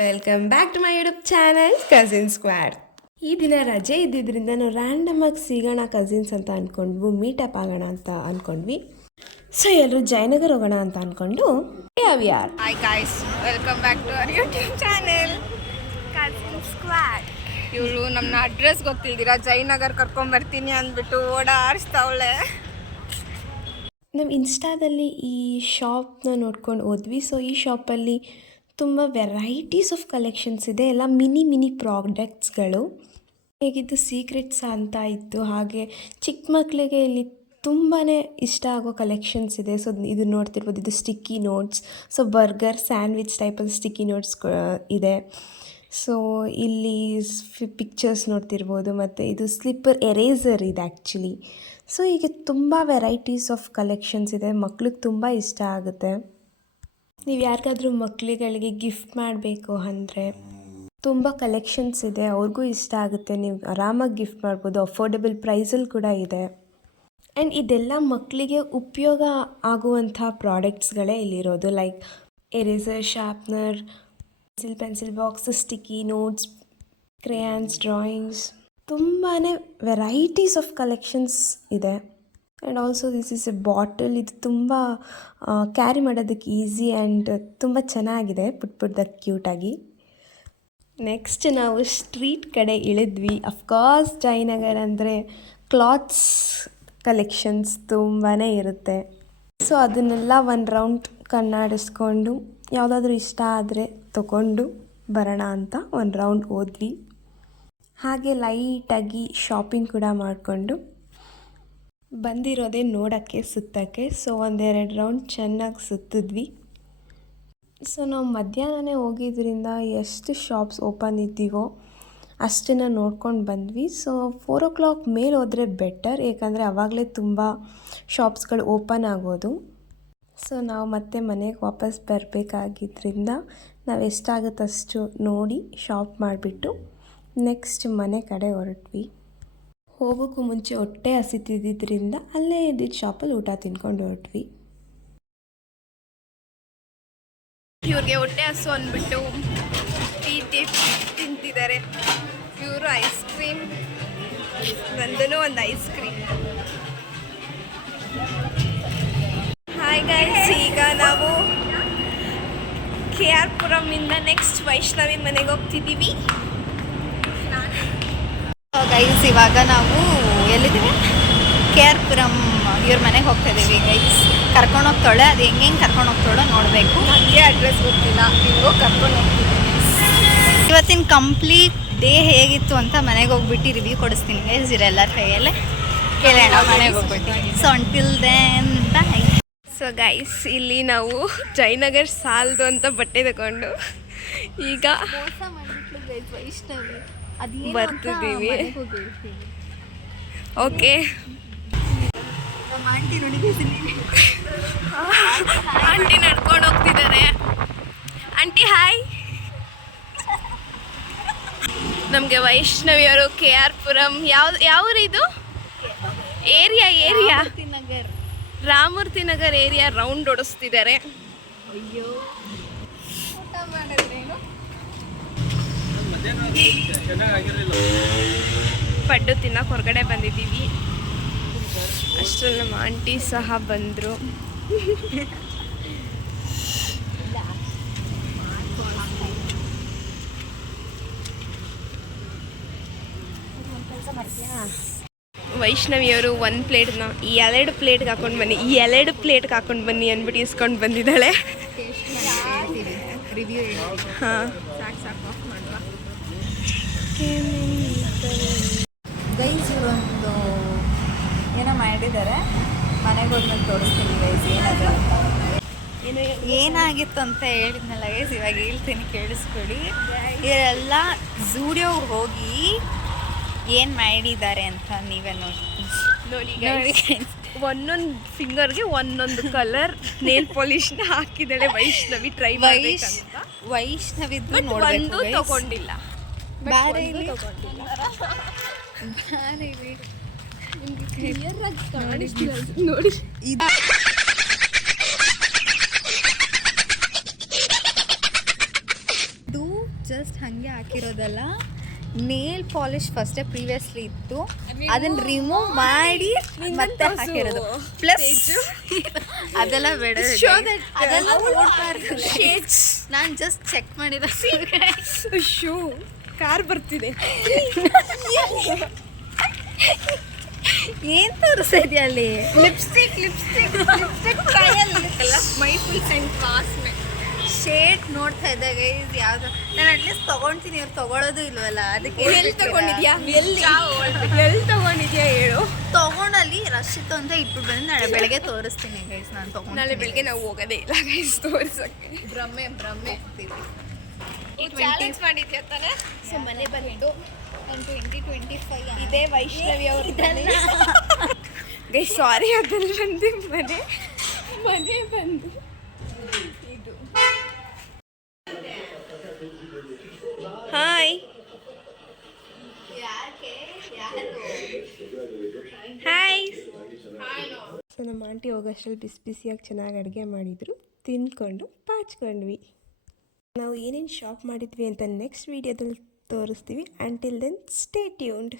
Welcome back to my YouTube channel cousin squad. ಈ ದಿನ ರಜೆ ಇದ್ದಿದ್ದರಿಂದ ನಾವು ರ್ಯಾಂಡಮ್ ಆಗಿ ಸಿಗೋಣ ಕಸಿನ್ಸ್ ಅಂತ ಅಂದ್ಕೊಂಡ್ವು, ಮೀಟಪ್ ಆಗೋಣ ಅಂತ ಅಂದ್ಕೊಂಡ್ವಿ. ಸೊ ಎಲ್ಲರೂ ಜಯನಗರ್ ಹೋಗೋಣ ಅಂತ ಅಂದ್ಕೊಂಡು hi guys, welcome back to our YouTube channel cousin squad. ಇವಳು ನಮ್ಮ ಅಡ್ರೆಸ್ ಗೊತ್ತಿಲ್ದಿರ ಜಯನಗರ್ ಕರ್ಕೊಂಬರ್ತೀನಿ ಅಂದ್ಬಿಟ್ಟು ಓಡಾಡಿಸ್ತಾವಳೆ. ನಮ್ಮ ಇನ್ಸ್ಟಾದಲ್ಲಿ ಈ ಶಾಪ್ನ ನೋಡ್ಕೊಂಡು ಹೋದ್ವಿ. ಸೊ ಈ ಶಾಪಲ್ಲಿ ತುಂಬ ವೆರೈಟೀಸ್ ಆಫ್ ಕಲೆಕ್ಷನ್ಸ್ ಇದೆ, ಎಲ್ಲ ಮಿನಿ ಪ್ರಾಡಕ್ಟ್ಸ್ಗಳು. ಹೇಗಿದ್ದು ಸೀಕ್ರೆಟ್ಸ್ ಅಂತ ಇತ್ತು, ಹಾಗೆ ಚಿಕ್ಕ ಮಕ್ಕಳಿಗೆ ಇಲ್ಲಿ ತುಂಬಾ ಇಷ್ಟ ಆಗೋ ಕಲೆಕ್ಷನ್ಸ್ ಇದೆ. ಸೊ ಇದು ನೋಡ್ತಿರ್ಬೋದು, ಇದು sticky notes. So burger sandwich ಟೈಪಲ್ಲಿ ಸ್ಟಿಕ್ಕಿ ನೋಟ್ಸ್ ಇದೆ. ಸೊ ಇಲ್ಲಿ ಪಿಕ್ಚರ್ಸ್ ನೋಡ್ತಿರ್ಬೋದು, ಮತ್ತು ಇದು ಸ್ಲಿಪ್ಪರ್ ಎರೇಸರ್ ಇದೆ ಆ್ಯಕ್ಚುಲಿ. ಸೊ ಹೀಗೆ ತುಂಬ ವೆರೈಟೀಸ್ ಆಫ್ ಕಲೆಕ್ಷನ್ಸ್ ಇದೆ, ಮಕ್ಳಿಗೆ ತುಂಬ ಇಷ್ಟ ಆಗುತ್ತೆ. ನೀವು ಯಾರಿಗಾದ್ರೂ ಮಕ್ಕಳುಗಳಿಗೆ ಗಿಫ್ಟ್ ಮಾಡಬೇಕು ಅಂದರೆ ತುಂಬ ಕಲೆಕ್ಷನ್ಸ್ ಇದೆ, ಅವ್ರಿಗೂ ಇಷ್ಟ ಆಗುತ್ತೆ. ನೀವು ಆರಾಮಾಗಿ ಗಿಫ್ಟ್ ಮಾಡ್ಬೋದು, ಅಫೋರ್ಡೆಬಲ್ ಪ್ರೈಸಲ್ಲಿ ಕೂಡ ಇದೆ. ಆ್ಯಂಡ್ ಇದೆಲ್ಲ ಮಕ್ಕಳಿಗೆ ಉಪಯೋಗ ಆಗುವಂಥ ಪ್ರಾಡಕ್ಟ್ಸ್ಗಳೇ ಇಲ್ಲಿರೋದು. Like eraser, sharpener, pencil box, sticky notes, crayons, drawings, ತುಂಬಾ ವೆರೈಟೀಸ್ ಆಫ್ ಕಲೆಕ್ಷನ್ಸ್ ಇದೆ. And also this is a bottle. ಇದು ತುಂಬ ಕ್ಯಾರಿ ಮಾಡೋದಕ್ಕೆ ಈಸಿ ಆ್ಯಂಡ್ ತುಂಬ ಚೆನ್ನಾಗಿದೆ, ಪುಟ್ಟದಾಗಿ ಕ್ಯೂಟಾಗಿ. ನೆಕ್ಸ್ಟ್ ನಾವು ಸ್ಟ್ರೀಟ್ ಕಡೆ ಇಳಿದ್ವಿ. ಅಫ್ಕೋರ್ಸ್ ಜಯನಗರ್ ಅಂದರೆ ಕ್ಲಾತ್ಸ್ ಕಲೆಕ್ಷನ್ಸ್ ತುಂಬಾ ಇರುತ್ತೆ. ಸೊ ಅದನ್ನೆಲ್ಲ ಒಂದು ರೌಂಡ್ ಕಣ್ಣಾಡಿಸ್ಕೊಂಡು ಯಾವುದಾದ್ರೂ ಇಷ್ಟ ಆದರೆ ತೊಗೊಂಡು ಬರೋಣ ಅಂತ ಒಂದು ರೌಂಡ್ ಹೋದ್ವಿ. ಹಾಗೆ ಲೈಟಾಗಿ ಶಾಪಿಂಗ್ ಕೂಡ ಮಾಡಿಕೊಂಡು ಬಂದಿರೋದೇ ನೋಡೋಕ್ಕೆ, ಸುತ್ತಕ್ಕೆ. ಸೊ ಒಂದೆರಡು ರೌಂಡ್ ಚೆನ್ನಾಗಿ ಸುತ್ತಿದ್ವಿ. ಸೊ ನಾವು ಮಧ್ಯಾಹ್ನನೇ ಹೋಗಿದ್ದರಿಂದ ಎಷ್ಟು ಶಾಪ್ಸ್ ಓಪನ್ ಇದ್ದೀವೋ ಅಷ್ಟನ್ನು ನೋಡ್ಕೊಂಡು ಬಂದ್ವಿ. ಸೊ 4 o'clock ಮೇಲೆ ಹೋದರೆ ಬೆಟರ್, ಏಕೆಂದರೆ ಆವಾಗಲೇ ತುಂಬ ಶಾಪ್ಸ್ಗಳು ಓಪನ್ ಆಗೋದು. ಸೊ ನಾವು ಮತ್ತೆ ಮನೆಗೆ ವಾಪಸ್ ಬರಬೇಕಾಗಿದ್ದರಿಂದ ನಾವು ಎಷ್ಟಾಗುತ್ತಷ್ಟು ನೋಡಿ ಶಾಪ್ ಮಾಡಿಬಿಟ್ಟು ನೆಕ್ಸ್ಟ್ ಮನೆ ಕಡೆ ಹೊರಟ್ವಿ. ಹೋಗೋಕ್ಕೂ ಮುಂಚೆ ಹೊಟ್ಟೆ ಹಸಿತಿದ್ದರಿಂದ ಅಲ್ಲೇ ಇದ್ದಿದ್ದ ಶಾಪಲ್ಲಿ ಊಟ ತಿನ್ಕೊಂಡು ಹೊರಟ್ವಿ. ಇವ್ರಿಗೆ ಹೊಟ್ಟೆ ಹಸು ಅಂದ್ಬಿಟ್ಟು ಟೀ ತಿಂತಿದ್ದಾರೆ. ಇವರು ಐಸ್ ಕ್ರೀಮ್, ನಂದೂ ಒಂದು ಐಸ್ ಕ್ರೀಮ್. ಹಾಯ್ ಗೈಸ್, ಈಗ ನಾವು KR ಪುರಮಿಂದ ನೆಕ್ಸ್ಟ್ ವೈಷ್ಣವಿ ಮನೆಗೆ ಹೋಗ್ತಿದ್ದೀವಿ. ಗೈಸ್ ಇವಾಗ ನಾವು ಎಲ್ಲಿದ್ದೀವಿ? KR ಪುರಂ ಇವ್ರ ಮನೆಗೆ ಹೋಗ್ತಾ ಇದ್ದೀವಿ. ಗೈಸ್ ಕರ್ಕೊಂಡು ಹೋಗ್ತಾಳೆ, ಅದು ಹೆಂಗೆ ಕರ್ಕೊಂಡು ಹೋಗ್ತಾಳೋ ನೋಡಬೇಕು. ನನಗೆ ಅಡ್ರೆಸ್ ಗೊತ್ತಿಲ್ಲ, ಹಿಂಗೋ ಕರ್ಕೊಂಡು ಹೋಗ್ತಿದ್ದೀವಿ. ಇವತ್ತಿನ ಕಂಪ್ಲೀಟ್ ಡೇ ಹೇಗಿತ್ತು ಅಂತ ಮನೆಗೆ ಹೋಗ್ಬಿಟ್ಟು ರಿವ್ಯೂ ಕೊಡಿಸ್ತೀನಿ ಗೈಸ್. ಇವರೆಲ್ಲ ಕೈಯಲ್ಲೇ ಕೇಳೋಣ, ಮನೆಗೆ ಹೋಗ್ಬಿಟ್ಟು. So until then bye. So guys, ಇಲ್ಲಿ ನಾವು ಜಯನಗರ್ ಸಾಲದು ಅಂತ ಬಟ್ಟೆ ತಗೊಂಡು ಈಗ ಬರ್ತಿದ್ದೀವಿ. ಓಕೆ, ಆಂಟಿ ನಡ್ಕೊಂಡು ಹೋಗ್ತಿದ್ದಾರೆ. Aunty hi. ನಮಗೆ ವೈಷ್ಣವಿಯವರು KR ಪುರಂ ಯಾವ್ದು area Ramamurthy Nagar area round ಓಡಿಸ್ತಿದ್ದಾರೆ. ಅಯ್ಯೋ, ಊಟ ಮಾಡಿದ್ರೇನು? ಪಡ್ಡು ತಿನ್ನಕ್ಕೆ ಹೊರಗಡೆ ಬಂದಿದ್ದೀವಿ. ಅಷ್ಟರಲ್ಲಿ ನಮ್ಮ ಆಂಟಿ ಸಹ ಬಂದರು. ವೈಷ್ಣವಿಯವರು ಒಂದು ಪ್ಲೇಟ್ನ ಈ 2 ಪ್ಲೇಟ್ಗೆ ಹಾಕೊಂಡು ಬನ್ನಿ, ಈ 2 ಪ್ಲೇಟ್ಗೆ ಹಾಕೊಂಡು ಬನ್ನಿ ಅಂದ್ಬಿಟ್ಟು ಇಸ್ಕೊಂಡು ಬಂದಿದ್ದಾಳೆ. ಹಾಂ, ಗೈಸ್ ಇವರೊಂದು ಏನೋ ಮಾಡಿದ್ದಾರೆ, ಮನೆಗೆ ಹೋದ್ಮೇಲೆ ತೋರಿಸ್ತೀನಿ ಗೈಸ್ ಏನಾದ್ರು ಅಂತ. ಏನಾಗಿತ್ತು ಅಂತ ಹೇಳಿದ್ನಲ್ಲ ಗೈಸ್, ಇವಾಗ ಹೇಳ್ತೀನಿ ಕೇಳಿಸ್ಕೊಳ್ಳಿ. ಇವರೆಲ್ಲ ಝೂಡಿಯೋಗೆ ಹೋಗಿ ಏನು ಮಾಡಿದ್ದಾರೆ ಅಂತ ನೀವೇ ನೋಡಿ ಒಂದೊಂದು ಫಿಂಗರ್ಗೆ ಒಂದೊಂದು ಕಲರ್ ನೇಲ್ ಪಾಲಿಶ್ನ ಹಾಕಿದ್ದಾಳೆ ವೈಷ್ಣವಿ. ಟ್ರೈ ಮಾಡ್ಬೇಕಂತ ವೈಷ್ಣವಿದ್ದು ಒಂದು ತಗೊಂಡಿಲ್ಲ. ನೋಡಿ ಇದು ಜಸ್ಟ್ ಹಾಗೆ ಹಾಕಿರೋದಲ್ಲ, ನೇಲ್ ಪಾಲಿಶ್ ಫಸ್ಟೇ ಪ್ರೀವಿಯಸ್ಲಿ ಇತ್ತು, ಅದನ್ನ ರಿಮೂವ್ ಮಾಡಿ ಮತ್ತೆ ಹಾಕಿರೋದು. ಪ್ಲಸ್ ಅದೆಲ್ಲ ಬೇಡ, ಅದೆಲ್ಲ ನಾನು ಜಸ್ಟ್ ಚೆಕ್ ಮಾಡಿದ. ಶೂ ಕಾರ್ ಬರ್ತಿದೆ. ಏನ್ ತೋರಿಸಿದ್ಯಾ ಅಲ್ಲಿ? ಲಿಪ್ಸ್ಟಿಕ್ ಮೈ ಫುಲ್ ಸೆಂಟ್ ವಾಸನೆ. ಶೇಡ್ ನೋಡ್ತಾ ಇದ್ದಾಗ ಇದು ಯಾವ್ದು, ನಾನು ಅಟ್ಲೀಸ್ಟ್ ತೊಗೊಳ್ತೀನಿ, ಇವ್ರು ತೊಗೊಳೋದು ಇಲ್ವಲ್ಲ, ಅದಕ್ಕೆ ಎಲ್ಲಿ ತಗೊಂಡಿದ್ಯಾ ಹೇಳು. ತೊಗೊಂಡಲ್ಲಿ ರಶ್ ಇತ್ತು ಅಂತ ಇಟ್ಬಿಟ್ಟು ಬಂದು ನಾಳೆ ಬೆಳಗ್ಗೆ ತೋರಿಸ್ತೀನಿ ಗೈಸ್. ನಾನು ತೊಗೊಂಡು ನಾಳೆ ಬೆಳಗ್ಗೆ ನಾವು ಹೋಗೋದೇ ಇಲ್ಲ ಗೈಸ್ ತೋರ್ಸಕ್ಕೆ. ಭ್ರಮೆ ಚಾಲೆಂಜ್ ಮಾಡಿದ್ಯಾ ತಾನೆ? ಸೊ ಮನೆ ಬಂದು 2025 ಇದೇ ವೈಷ್ಣವಿ ಅವ್ರ ಗೈಸ್ ಸಾರಿ, ಅದ್ರಲ್ಲಿ ಬಂದು ಮನೆ ಬಂದು ಇದು. Hi hi. ಸೊ ನಮ್ಮ ಆಂಟಿ ಹೋಗೋಷ್ಟರಲ್ಲಿ ಬಿಸಿ ಬಿಸಿಯಾಗಿ ಚೆನ್ನಾಗಿ ಅಡುಗೆ ಮಾಡಿದರು, ತಿಂದ್ಕೊಂಡು ಪಾಚ್ಕೊಂಡ್ವಿ. ನಾವು ಏನೇನು ಶಾಪ್ ಮಾಡಿದ್ವಿ ಅಂತ ನೆಕ್ಸ್ಟ್ ವೀಡಿಯೋದಲ್ಲಿ ತೋರಿಸ್ತೀವಿ. Until then stay tuned.